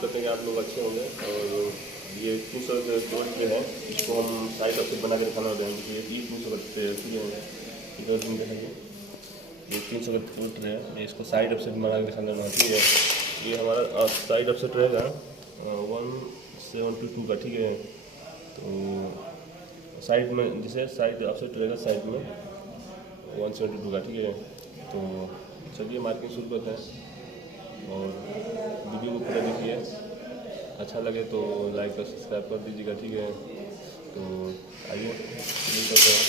करते हैं कि आप लोग अच्छे होंगे। और ये 300 केवल ट्रे है, इसको हम साइड ऑफसेट बना के दिखाना होता है क्योंकि ये 300 का ट्रे है, ठीक है। इधर दिन देखेंगे ये 300 का केवल ट्रे है, मैं इसको साइड ऑफसेट बना के दिखाना है, ठीक है। ये हमारा साइड ऑफसेट रहेगा 172 का, ठीक है। तो साइड में जैसे साइड ऑफसेट रहेगा साइड में 172 का, ठीक है। तो चलिए मार्किंग शुरू करते हैं और वीडियो को पूरा देखिए, अच्छा लगे तो लाइक और सब्सक्राइब कर दीजिएगा, ठीक है। तो आइए शुरू करते हैं।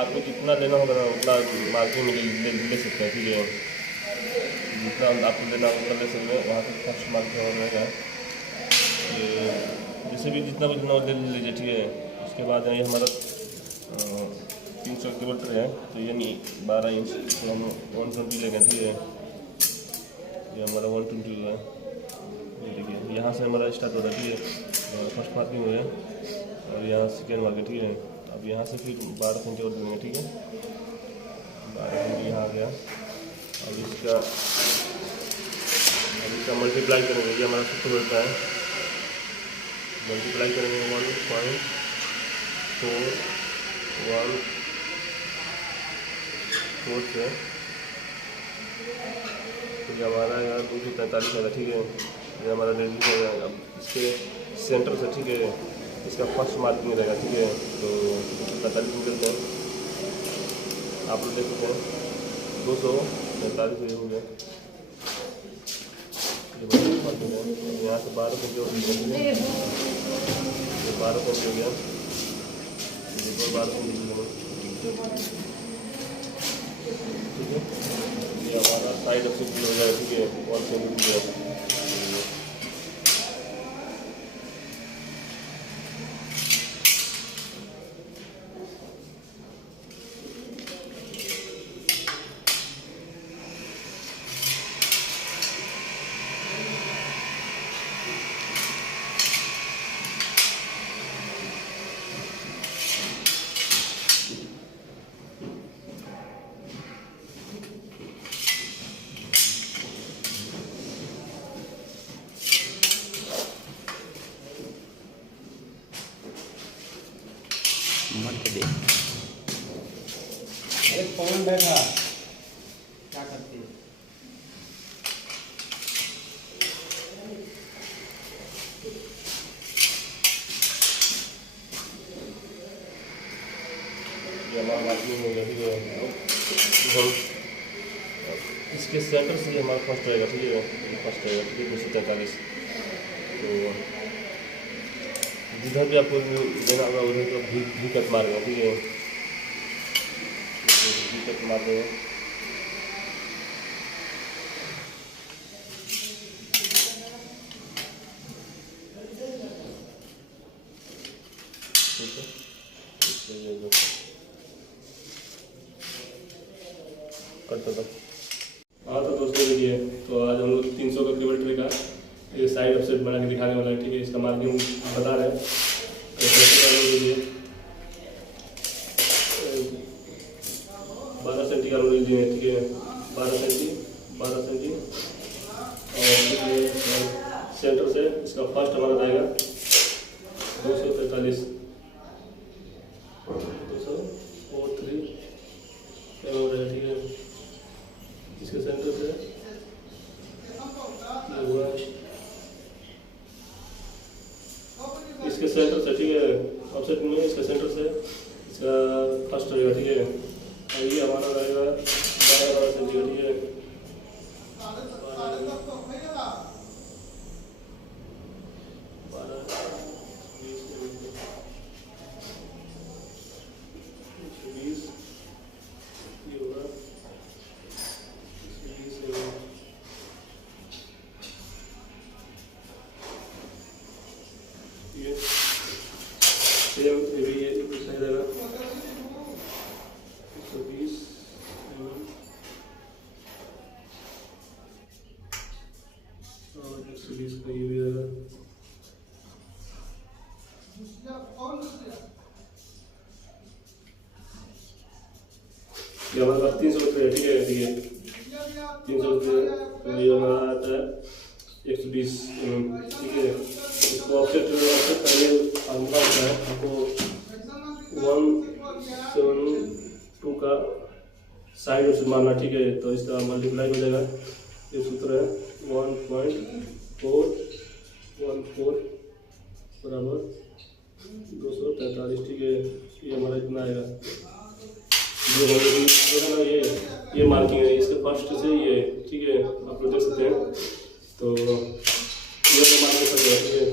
आपको जितना लेना होगा ना उतना मार्किंग में ले सकते हैं, ठीक है। जितना आपको लेना उतना ले सकते हैं। वहाँ से फर्स्ट मार्किंग हो रहेगा, जैसे भी जितना भी ले लीजिए, ठीक है। उसके बाद ये हमारा 300 किलोमीटर है, तो ये नहीं 12 इंच, तो हम 120 लेंगे, ठीक है। ये हमारा 120 है, ये देखिए यहाँ से हमारा स्टार्ट हो रहा है, ठीक है। फर्स्ट मार्किंग हो गया और यहाँ सेकेंड मार्किंग, ठीक है। अब यहाँ से फिर 12 सेंटी और देंगे, ठीक है। 12 सेंटी यहाँ आ गया। अब इसका मल्टीप्लाई करेंगे, ये हमारा सबसे बढ़ता है। मल्टीप्लाई करेंगे 1.4 से, तो ये हमारा यहाँ 243 होगा, ठीक है। ये हमारा रेडी हो गया। अब इसके सेंटर से, ठीक है, इसका फर्स्ट मार्किंग रहेगा, ठीक है। तो 243 निकलते हैं, आप लोग देख सकते हैं 243 हो गया। ये मार्किंग है, यहाँ से 12 सेंटी और ये 12 सेंटी हो गया, 12 सेंटी, ठीक है। ये हमारा साइड ऑफसेट भी हो जाएगा, ठीक है। 170 मत दे। अरे कौन बैठा क्या करती है? ये हमारा मार्किंग हो गया, ठीक है। इसके सेंटर से हमारा फर्स्ट रहेगा, ठीक है। फर्स्ट रहेगा, ठीक है, 243। तो जिधर भी आपको देना होगा उधर तो भी कट मारेगा, ठीक है। भी कट मार देगा, ठीक है। कट दो। हाँ तो दोस्तों देखिए, तो आज हम लोग 300 का केबल ट्रे का ये साइड ऑफसेट बना के दिखाने वाला है, ठीक है। इसका मार्किंग बता रहे हैं, लीजिए 12 सेंटी का रोल लीजिए, ठीक है। 12 सेंटी और सेंटर से इसका फर्स्ट हमारा जाएगा 243 ठीक है। इसके सेंटर से इसके सेंटर से, ठीक है, ऑफसेट में इसके सेंटर से इसका फर्स्ट रहेगा, ठीक है। और ये हमारा रहेगा 12 सेंटी का, ठीक है। 20 ये होगा 20 ये सेम भी ये सही रहेगा 120 और 120 का ये भी रहेगा। ये हमारे पास 300 रुपये, ठीक है। 300 रुपये ये हमारा आता है 120 ठीक है। इसको ऑफसेट पहले फार्मूला होता है, आपको 172 का साइड से मारना, ठीक है। तो इसका मल्टीप्लाई हो जाएगा, ये सूत्र है 1.414 बराबर 243, ठीक है। ये हमारा इतना आएगा, जो है ना ये मार्किंग है इसके फर्स्ट से ये, ठीक है। आप लोग देख सकते हैं, तो ये मार्किंग कर जाएगा, ठीक है।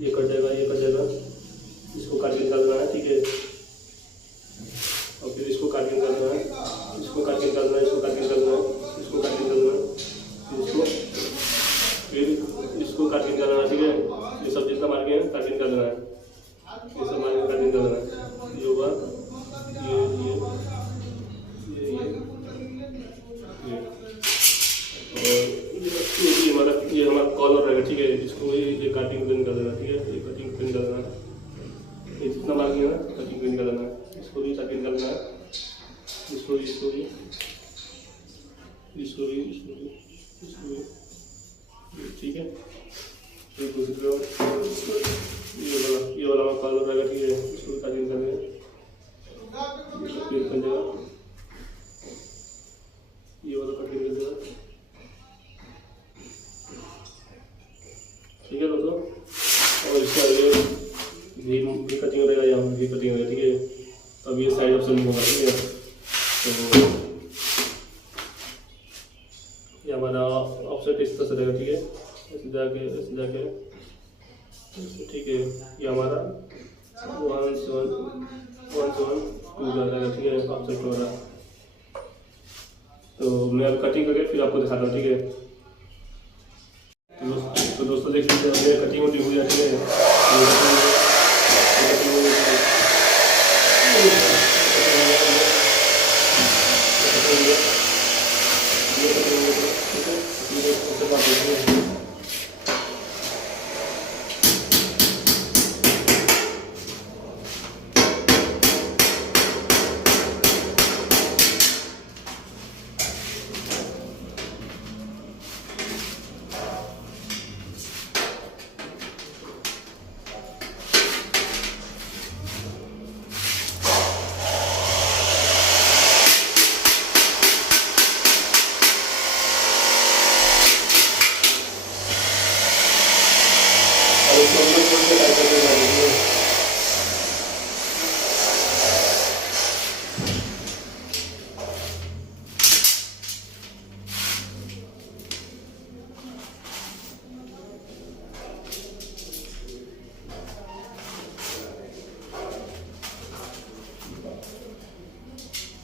ये कट जाएगा, ये कट जाएगा, इसको काट के निकालना है, ठीक है। और फिर इसको काट के निकालना है, इसको काट के निकालना है, इसको काट के निकालना है, इसको काट के निकालना है, फिर इसको काट के निकालना है, ठीक है। ये सब जितना मार्किंग है काट के निकालना है, ये सब मार्किंग काट के निकालना है। ये होगा ये और ये हमारा कॉलर रहेगा, ठीक है। इसको ये कटिंग पे निकाल देना, ठीक है। ये कटिंग पे निकाल देना, ये जितना मार्किंग है ना कटिंग पे निकाल देना है। इसको भी काट के निकालना है, इसको भी ठीक है। फिर दूसरी ये वाला कॉलर रहेगा, ठीक है। इसको भी काट के निकाल देना, फिर बन जाएगा, ये वाला कट के निकल जाएगा, ठीक है दोस्तों। और इसका ये भी कटिंग रहेगा, यहाँ भी कटिंग रहेगा, ठीक है। अब ये साइड ऑप्शन होगा, ठीक है। तो ये हमारा ऑफसेट इस तरह से रहेगा, ठीक है। ऐसे जाके ठीक है। ये हमारा 172 रहेगा, ठीक है। ऑफसेट होगा, तो मैं अब कटिंग करके फिर आपको दिखाता हूँ, ठीक है। तो दोस्तों देख लीजिए, हमने कटिंग वटिंग हो जाती है,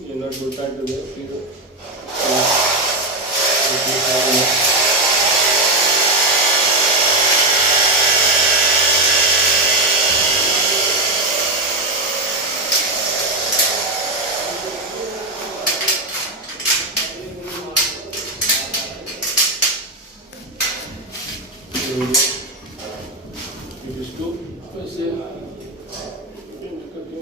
ये नट बोल्ट टाइट हो गया, फिर इसको ऐसे करके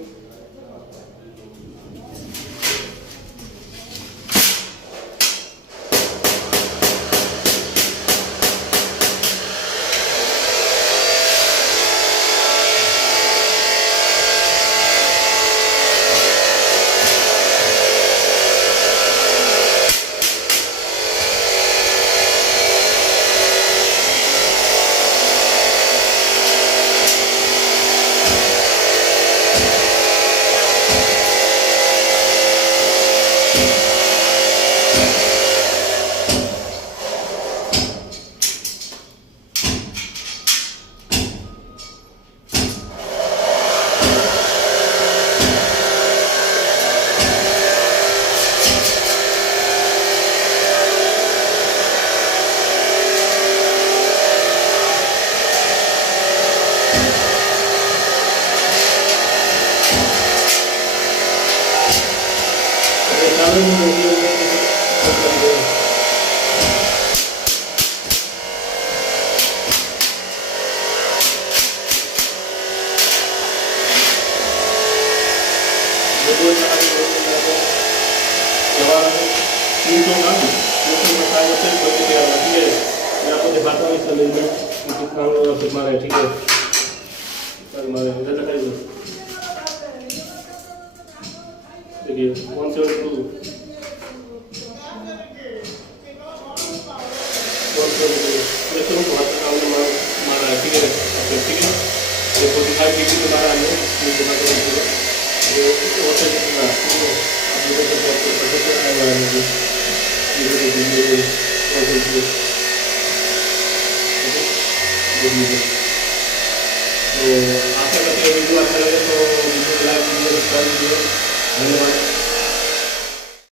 बताओ इसका मेजरमेंट कितना फिट मारे, ठीक है, कितना मारे इधर दिखाइए। देखिए 172 देखो बहुत काम मारा है, ठीक है, ठीक है, ये 45 डिग्री में मारा हमने, ये दिखा कर रखिएगा, ये होता है कितना, ठीक है, आप लोगों को बहुत पसंद आएगा मुझे, ये देखिए बहुत देखिए, तो आशा करते हैं वीडियो अच्छा लगे तो वीडियो को लाइक कीजिए, सब्सक्राइब कीजिए, धन्यवाद।